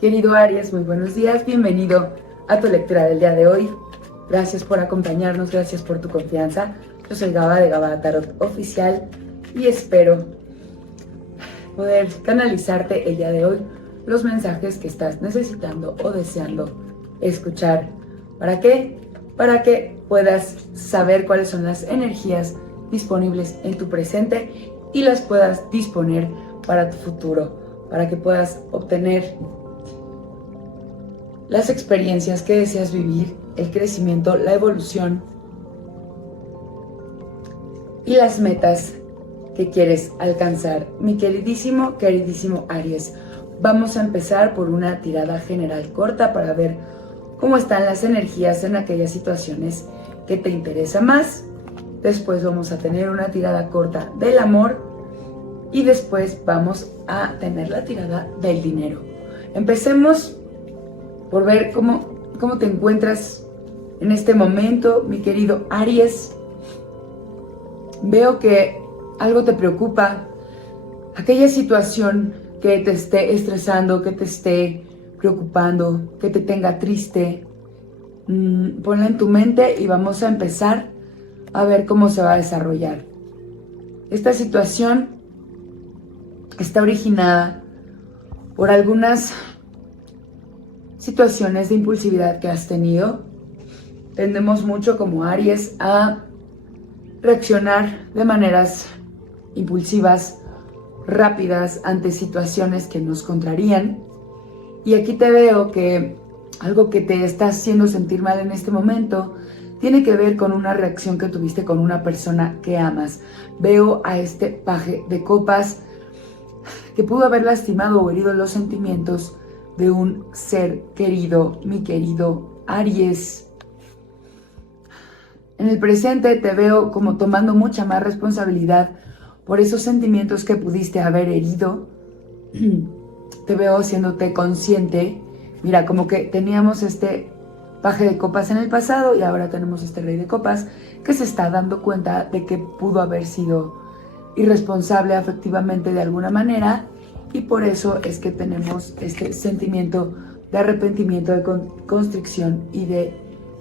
Querido Aries, muy buenos días, bienvenido a tu lectura del día de hoy. Gracias por acompañarnos, gracias por tu confianza. Yo soy Gaba de Gaba Tarot Oficial y espero poder canalizarte el día de hoy los mensajes que estás necesitando o deseando escuchar. ¿Para qué? Para que puedas saber cuáles son las energías disponibles en tu presente y las puedas disponer para tu futuro, para que puedas obtener las experiencias que deseas vivir, el crecimiento, la evolución y las metas que quieres alcanzar. Mi queridísimo Aries, vamos a empezar por una tirada general corta para ver cómo están las energías en aquellas situaciones que te interesa más. Después vamos a tener una tirada corta del amor y después vamos a tener la tirada del dinero. Empecemos por ver cómo te encuentras en este momento, mi querido Aries. Veo que algo te preocupa, aquella situación que te esté estresando, que te esté preocupando, que te tenga triste. Ponla en tu mente y vamos a empezar a ver cómo se va a desarrollar. Esta situación está originada por algunas situaciones de impulsividad que has tenido. Tendemos mucho como Aries a reaccionar de maneras impulsivas, rápidas ante situaciones que nos contrarían. Y aquí te veo que algo que te está haciendo sentir mal en este momento tiene que ver con una reacción que tuviste con una persona que amas. Veo a este paje de copas que pudo haber lastimado o herido los sentimientos de un ser querido, mi querido Aries. En el presente te veo como tomando mucha más responsabilidad por esos sentimientos que pudiste haber herido. Te veo haciéndote consciente. Mira, como que teníamos este paje de copas en el pasado y ahora tenemos este rey de copas que se está dando cuenta de que pudo haber sido irresponsable afectivamente de alguna manera. Y por eso es que tenemos este sentimiento de arrepentimiento, de constricción y de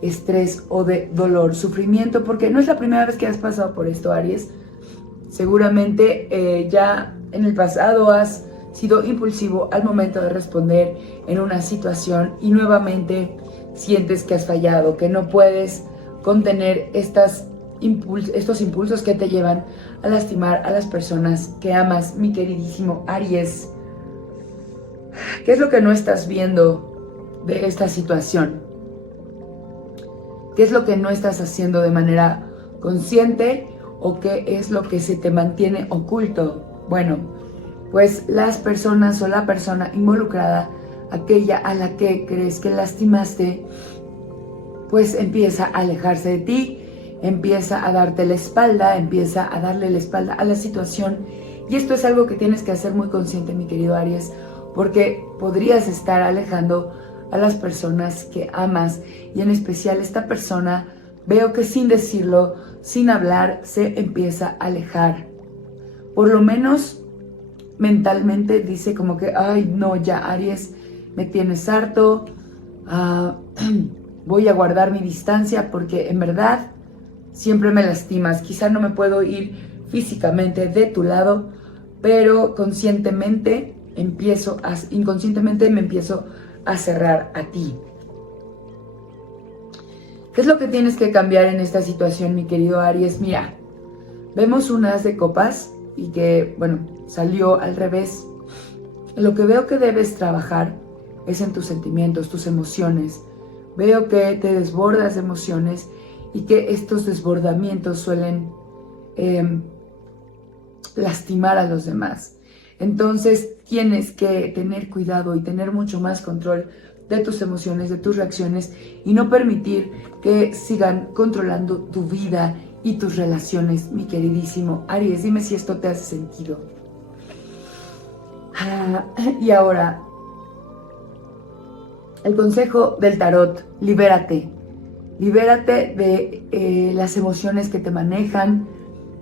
estrés o de dolor, sufrimiento, porque no es la primera vez que has pasado por esto, Aries. Seguramente ya en el pasado has sido impulsivo al momento de responder en una situación y nuevamente sientes que has fallado, que no puedes contener estos impulsos que te llevan a lastimar a las personas que amas, mi queridísimo Aries. ¿Qué es lo que no estás viendo de esta situación? ¿Qué es lo que no estás haciendo de manera consciente o qué es lo que se te mantiene oculto? Bueno, pues las personas o la persona involucrada, aquella a la que crees que lastimaste, pues empieza a alejarse de ti, empieza a darte la espalda, empieza a darle la espalda a la situación. Y esto es algo que tienes que hacer muy consciente, mi querido Aries, porque podrías estar alejando a las personas que amas. Y en especial esta persona, veo que sin decirlo, sin hablar, se empieza a alejar. Por lo menos mentalmente dice como que, ay no, ya Aries, me tienes harto, voy a guardar mi distancia porque en verdad siempre me lastimas. Quizá no me puedo ir físicamente de tu lado, pero conscientemente inconscientemente me empiezo a cerrar a ti. ¿Qué es lo que tienes que cambiar en esta situación, mi querido Aries? Mira, vemos un as de copas y que, bueno, salió al revés. Lo que veo que debes trabajar es en tus sentimientos, tus emociones. Veo que te desbordas de emociones y que estos desbordamientos suelen lastimar a los demás. Entonces tienes que tener cuidado y tener mucho más control de tus emociones, de tus reacciones y no permitir que sigan controlando tu vida y tus relaciones, mi queridísimo Aries. Dime si esto te hace sentido. Y ahora, el consejo del tarot: libérate. Libérate de las emociones que te manejan,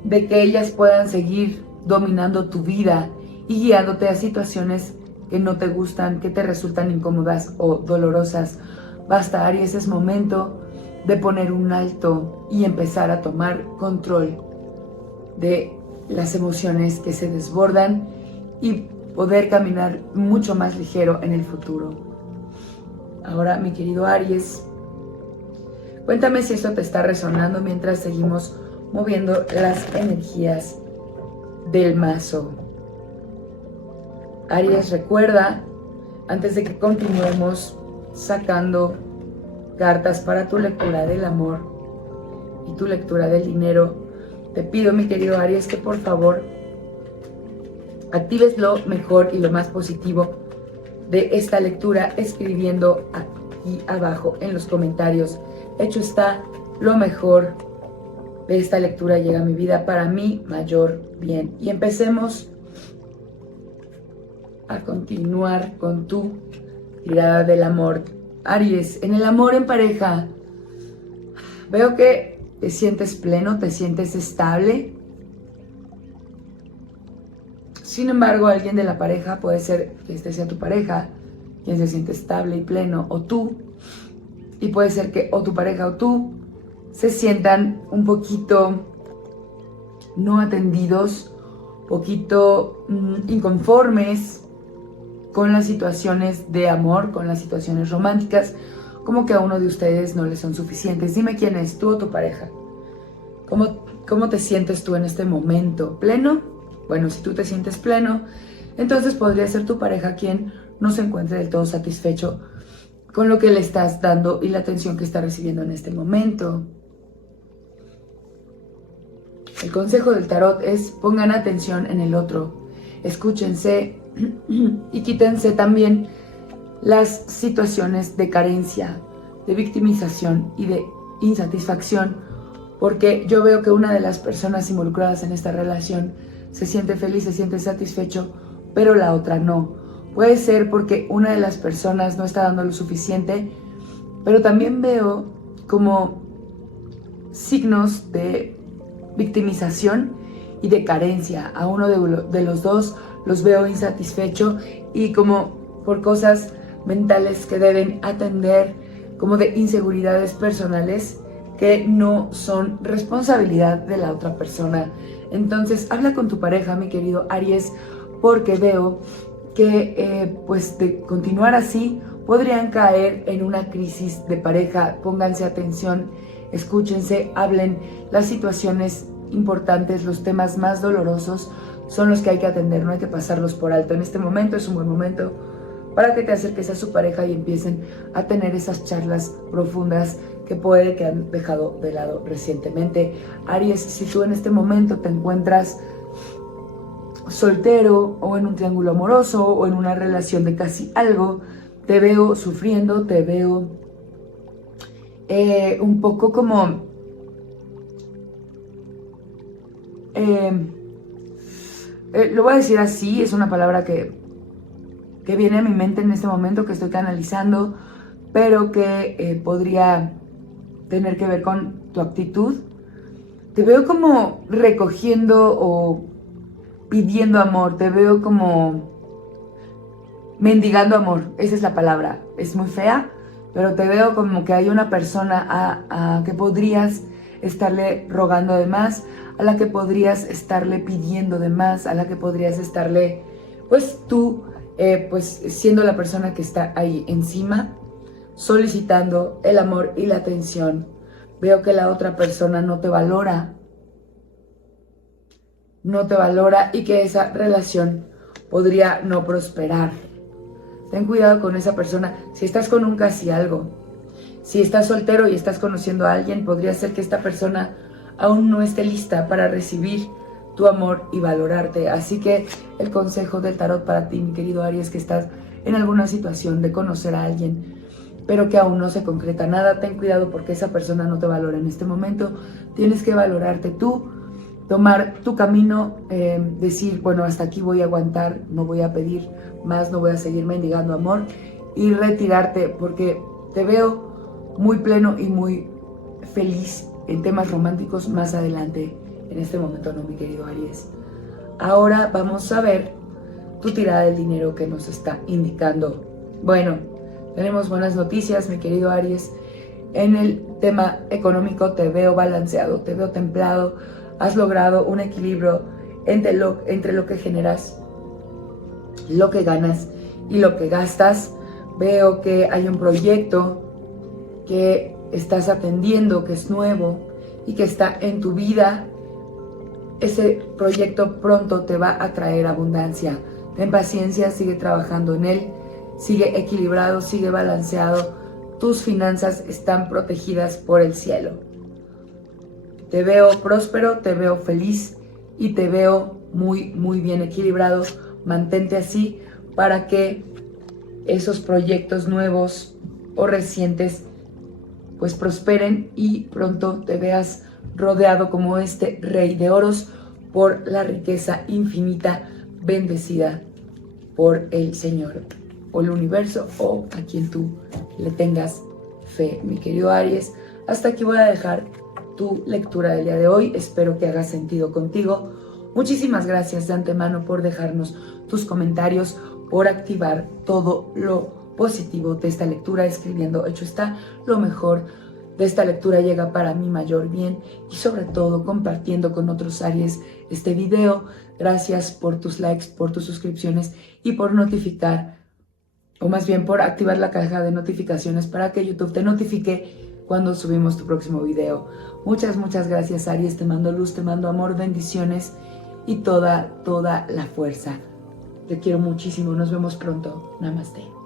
de que ellas puedan seguir dominando tu vida y guiándote a situaciones que no te gustan, que te resultan incómodas o dolorosas. Basta, Aries, es momento de poner un alto y empezar a tomar control de las emociones que se desbordan y poder caminar mucho más ligero en el futuro. Ahora, mi querido Aries, cuéntame si esto te está resonando mientras seguimos moviendo las energías del mazo. Aries, recuerda, antes de que continuemos sacando cartas para tu lectura del amor y tu lectura del dinero, te pido, mi querido Aries, que por favor actives lo mejor y lo más positivo de esta lectura escribiendo aquí abajo en los comentarios: hecho está, lo mejor de esta lectura llega a mi vida para mi mayor bien. Y empecemos a continuar con tu tirada del amor. Aries, en el amor en pareja, veo que te sientes pleno, te sientes estable. Sin embargo, alguien de la pareja, puede ser que este sea tu pareja, quien se siente estable y pleno, o tú, y puede ser que o tu pareja o tú se sientan un poquito no atendidos, poquito inconformes con las situaciones de amor, con las situaciones románticas, como que a uno de ustedes no les son suficientes. Dime quién es, tú o tu pareja. ¿Cómo te sientes tú en este momento? ¿Pleno? Bueno, si tú te sientes pleno, entonces podría ser tu pareja quien no se encuentre del todo satisfecho con lo que le estás dando y la atención que está recibiendo en este momento. El consejo del tarot es: pongan atención en el otro, escúchense y quítense también las situaciones de carencia, de victimización y de insatisfacción, porque yo veo que una de las personas involucradas en esta relación se siente feliz, se siente satisfecho, pero la otra no. Puede ser porque una de las personas no está dando lo suficiente, pero también veo como signos de victimización y de carencia. A uno de los dos los veo insatisfecho y como por cosas mentales que deben atender, como de inseguridades personales que no son responsabilidad de la otra persona. Entonces habla con tu pareja, mi querido Aries, porque veo que pues de continuar así podrían caer en una crisis de pareja. Pónganse atención, escúchense, hablen. Las situaciones importantes, los temas más dolorosos son los que hay que atender, no hay que pasarlos por alto. En este momento es un buen momento para que te acerques a su pareja y empiecen a tener esas charlas profundas que puede que han dejado de lado recientemente. Aries, si tú en este momento te encuentras soltero o en un triángulo amoroso o en una relación de casi algo, te veo sufriendo, te veo un poco como lo voy a decir así, es una palabra que viene a mi mente en este momento, que estoy canalizando, pero que podría tener que ver con tu actitud. Te veo como recogiendo o pidiendo amor, te veo como mendigando amor, esa es la palabra, es muy fea, pero te veo como que hay una persona a que podrías estarle rogando de más, a la que podrías estarle pidiendo de más, a la que podrías estarle, pues tú, pues siendo la persona que está ahí encima, solicitando el amor y la atención. Veo que la otra persona no te valora y que esa relación podría no prosperar. Ten cuidado con esa persona. Si estás con un casi algo, si estás soltero y estás conociendo a alguien, podría ser que esta persona aún no esté lista para recibir tu amor y valorarte. Así que el consejo del tarot para ti, mi querido Aries, que estás en alguna situación de conocer a alguien, pero que aún no se concreta nada, ten cuidado porque esa persona no te valora en este momento. Tienes que valorarte tú, tomar tu camino, decir, bueno, hasta aquí voy a aguantar, no voy a pedir más, no voy a seguir mendigando amor, y retirarte, porque te veo muy pleno y muy feliz en temas románticos más adelante. En este momento no, mi querido Aries. Ahora vamos a ver tu tirada del dinero que nos está indicando. Bueno, tenemos buenas noticias, mi querido Aries. En el tema económico te veo balanceado, te veo templado. Has logrado un equilibrio entre lo que generas, lo que ganas y lo que gastas. Veo que hay un proyecto que estás atendiendo, que es nuevo y que está en tu vida. Ese proyecto pronto te va a traer abundancia. Ten paciencia, sigue trabajando en él, sigue equilibrado, sigue balanceado. Tus finanzas están protegidas por el cielo. Te veo próspero, te veo feliz y te veo muy bien equilibrado. Mantente así para que esos proyectos nuevos o recientes pues prosperen y pronto te veas rodeado como este rey de oros por la riqueza infinita, bendecida por el Señor o el universo o a quien tú le tengas fe, mi querido Aries. Hasta aquí voy a dejar tu lectura del día de hoy. Espero que haga sentido contigo. Muchísimas gracias de antemano por dejarnos tus comentarios, por activar todo lo positivo de esta lectura, escribiendo hecho está. Lo mejor de esta lectura llega para mi mayor bien y sobre todo compartiendo con otros Aries este video. Gracias por tus likes, por tus suscripciones y por notificar, o más bien por activar la caja de notificaciones para que YouTube te notifique cuando subimos tu próximo video. Muchas gracias, Aries. Te mando luz, te mando amor, bendiciones y toda la fuerza. Te quiero muchísimo. Nos vemos pronto. Namaste.